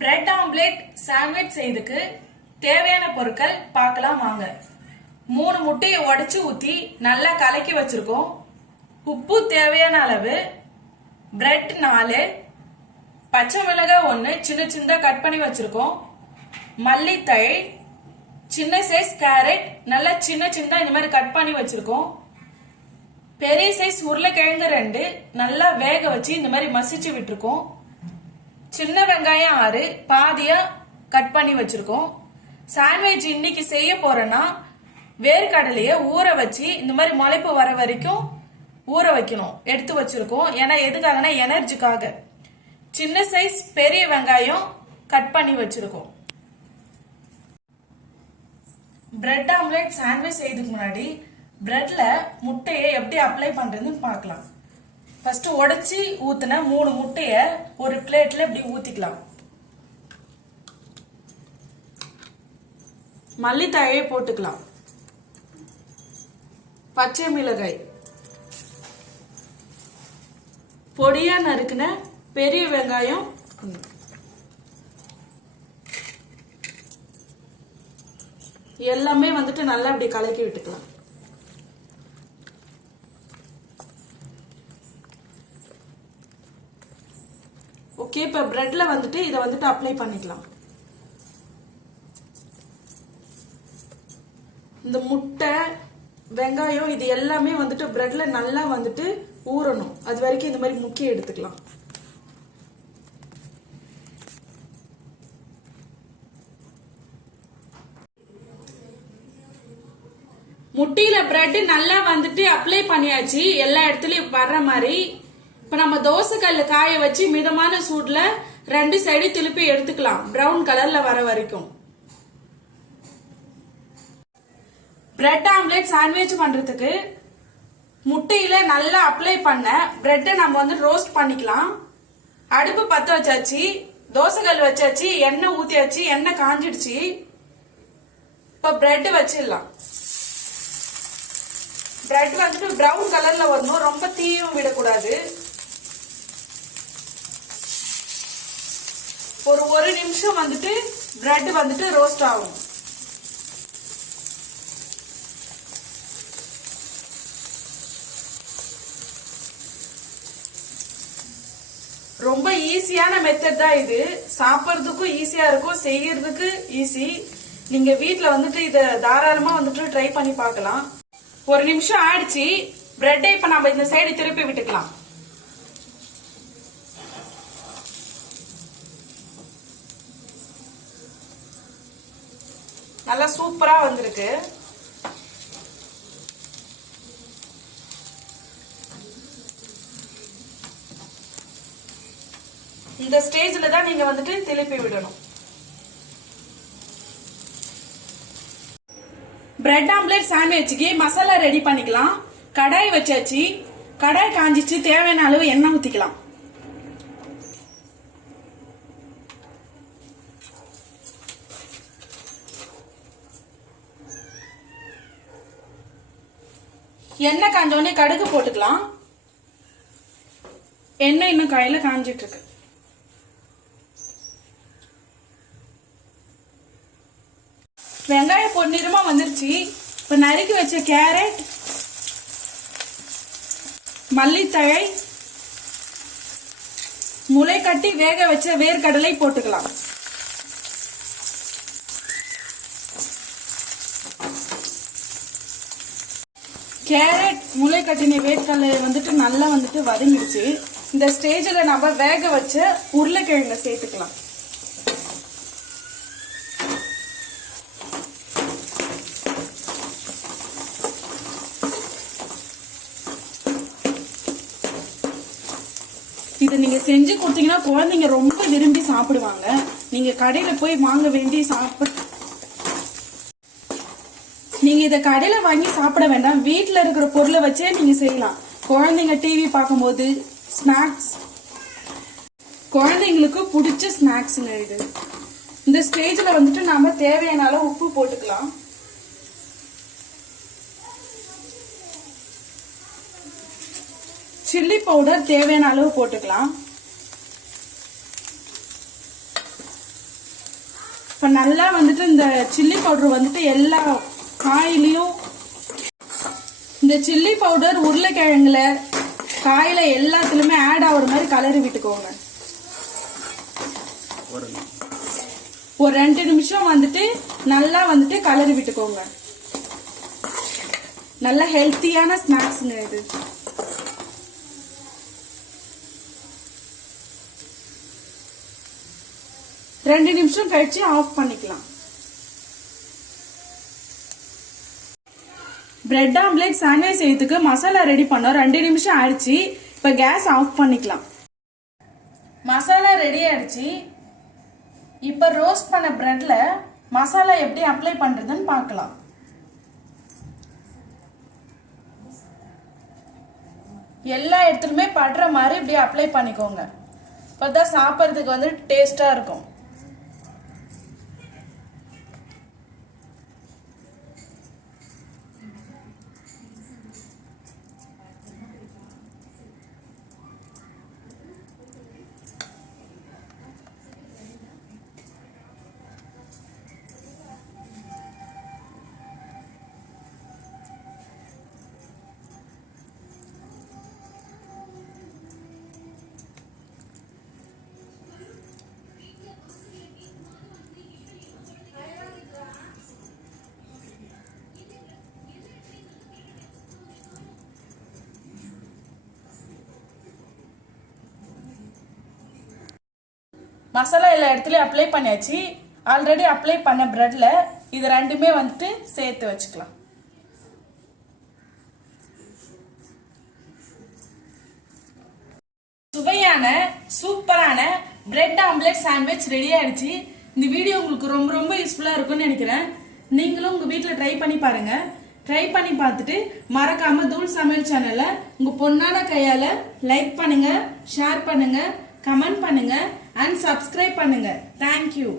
Bread omelette sandwich செய்யறதுக்கு தேவையான பொருட்கள் பார்க்கலாம் வாங்க. 3 முட்டையை உடைச்சு ஊத்தி நல்லா கலக்கி வச்சிருக்கோம். உப்பு தேவையான அளவு, பிரெட் 4, பச்சை மிளகாய் 1 சின்ன சின்னதா கட் பண்ணி வச்சிருக்கோம், மல்லித்தழை, சின்ன சைஸ் கேரட் நல்லா சின்ன சின்னதா இந்த மாதிரி கட் பண்ணி வச்சிருக்கோம், பெரிய சைஸ் உருளைக்கிழங்கு 2 நல்லா வேக வச்சு இந்த மாதிரி மசிச்சு விட்டுருக்கோம், சின்ன வெங்காயம் 6 பாதியா கட் பண்ணி வச்சிருக்கோம். சாண்ட்விச் இன்னைக்கு செய்ய போறேன்னா வேர்க்கடலைய ஊற வச்சு இந்த மாதிரி முளைப்பு வர வரைக்கும் ஊற வைக்கணும் எடுத்து வச்சிருக்கோம். ஏன்னா எதுக்காகனா எனர்ஜிக்காக. சின்ன சைஸ் பெரிய வெங்காயம் கட் பண்ணி வச்சிருக்கோம். பிரெட் ஆம்லெட் சாண்ட்விச் செய்யறதுக்கு முன்னாடி பிரெட்ல முட்டையை எப்படி அப்ளை பண்றதுன்னு பார்க்கலாம். ஃபர்ஸ்ட் உடைச்சி ஊத்துன 3 முட்டைய ஒரு பிளேட்ல இப்படி ஊத்திக்கலாம். மல்லித்தழையை போட்டுக்கலாம், பச்சை மிளகாய், பொடியா நறுக்குன பெரிய வெங்காயம், எல்லாமே நல்லா இப்படி கலக்கி விட்டுக்கலாம். ஓகே, இப்ப பிரெட்ல இதை அப்ளை பண்ணிக்கலாம். இந்த முட்டை வெங்காயம் இது எல்லாமே பிரெட்ல நல்லா ஊறணும். அது வரைக்கும் இந்த மாதிரி முக்கி எடுத்துக்கலாம். முட்டையில பிரெட் நல்லா அப்ளை பண்ணியாச்சு, எல்லா இடத்துலயும் வர்ற மாதிரி. இப்ப நம்ம தோசை கல்லு காய வச்சு மிதமான சூட்ல 2 சைடு திருப்பி எடுத்துக்கலாம், பிரவுன் கலர்ல வர வரைக்கும். பிரெட் ஆம்லெட் சாண்ட்விச் பண்றதுக்கு முட்டையில நல்லா அப்ளை பண்ண பிரெட்டை நம்ம ரோஸ்ட் பண்ணிக்கலாம். அடுப்பு பத்த வச்சாச்சு, தோசை கல் வச்சாச்சு, எண்ணெய் ஊத்தியாச்சு, எண்ணெய் காஞ்சிடுச்சு. இப்ப பிரெட் வச்சிடலாம். பிரெட் பிரவுன் கலர்ல வரணும், ரொம்ப தீயும் விடக்கூடாது. ஒரு 1 நிமிஷம் பிரெட் ரோஸ்ட் ஆகும். ரொம்ப ஈஸியான மெத்தட் தான் இது. சாப்பிட்றதுக்கும் ஈஸியா இருக்கும், செய்யறதுக்கு ஈஸி. நீங்க வீட்ல இத தாராளமா ட்ரை பண்ணி பார்க்கலாம். 1 நிமிஷம் ஆயிடுச்சு. பிரெட்டை இப்ப நம்ம இந்த சைடு திருப்பி விட்டுக்கலாம். நல்லா சூப்பரா வந்திருக்கு. இந்த ஸ்டேஜ்ல தான் நீங்க திருப்பி விடணும். பிரெட் ஆம்லெட் சாண்ட்விச்சுக்கு மசாலா ரெடி பண்ணிக்கலாம். கடாய் வச்சாச்சு, கடாய் காஞ்சிச்சு, தேவையான அளவு எண்ணெய் ஊத்திக்கலாம். எண்ணெய் காஞ்ச உடனே கடுகு போட்டுக்கலாம். எண்ணெய் இன்னும் கையில காஞ்சிட்டு இருக்கு. வெங்காயம் பொன்னிறமா வந்துருச்சு. இப்ப நறுக்கி வச்ச கேரட், மல்லித்தழை, முளை கட்டி வேக வச்ச வேர்க்கடலை போட்டுக்கலாம். கேரட் முளை கட்டின வேர்க்கடலை நல்லா வதங்கிடுச்சு. இந்த ஸ்டேஜ்ல நம்ம வேக வச்ச உருளைக்கிழங்க சேர்த்துக்கலாம். இதை நீங்க செஞ்சு கொடுத்தீங்கன்னா குழந்தைங்க ரொம்ப விரும்பி சாப்பிடுவாங்க. நீங்க கடையில போய் வாங்க வேண்டி நீங்க இதை கடையில வாங்கி சாப்பிட வேண்டாம், வீட்டுல இருக்கிற பொருளை வச்சே நீங்க செய்யலாம். குழந்தைங்க டிவி பார்க்கும்போது ஸ்நாக்ஸ், குழந்தைங்களுக்கு பிடிச்ச ஸ்நாக்ஸ் இது. இந்த ஸ்டேஜ்ல நாம தேவையான அளவு உப்பு போட்டுக்கலாம். சில்லி பவுடர் தேவையான அளவு போட்டுக்கலாம். இப்போ நல்லா வந்துட்டு இந்த சில்லி பவுடர் வந்துட்டு எல்லா காயிலையும், இந்த சில்லி பவுடர் உருளைக்கிழங்குல காயில எல்லாத்துலயுமே ஆட் ஆகுற மாதிரி கலரி விட்டுக்கோங்க. ஒரு 2 நிமிஷம் வந்துட்டு நல்லா வந்துட்டு கலரி விட்டுக்கோங்க. நல்ல ஹெல்த்தியான ஸ்நாக்ஸ்ங்க இது. ரெண்டு நிமிஷம் கழிச்சு ஆஃப் பண்ணிக்கலாம். பிரெட் ஆம்லேட் சாண்ட்விச் செய்யறதுக்கு மசாலா ரெடி பண்ணோம். 2 நிமிஷம் ஆயிடுச்சு. இப்ப கேஸ் ஆஃப் பண்ணிக்கலாம். மசாலா ரெடி ஆயிடுச்சு. இப்ப ரோஸ்ட் பண்ண பிரெட்ல மசாலா எப்படி அப்ளை பண்றதுன்னு பார்க்கலாம். எல்லா இடத்துலயுமே படுற மாதிரி இப்படி அப்ளை பண்ணிக்கோங்க. அப்பதான் சாப்பிட்றதுக்கு வந்து டேஸ்டா இருக்கும். மசாலா எல்லா இடத்துலயும் அப்ளை பண்ணியாச்சு. ஆல்ரெடி அப்ளை பண்ண பிரெட்ல இது ரெண்டுமே வந்துட்டு சேர்த்து வச்சுக்கலாம். சுவையான சூப்பரான பிரெட் ஆம்லெட் சாண்ட்விச் ரெடி ஆயிடுச்சு. இந்த வீடியோ உங்களுக்கு ரொம்ப ரொம்ப யூஸ்ஃபுல்லா இருக்கும்னு நினைக்கிறேன். நீங்களும் உங்க வீட்டில் ட்ரை பண்ணி பாருங்க. ட்ரை பண்ணி பார்த்துட்டு மறக்காம தூள் சமையல் சேனலை உங்க பொண்ணான கையால லைக் பண்ணுங்க, ஷேர் பண்ணுங்க, கமெண்ட் பண்ணுங்க அண்ட் சப்ஸ்கிரைப் பண்ணுங்க. தேங்க்யூ.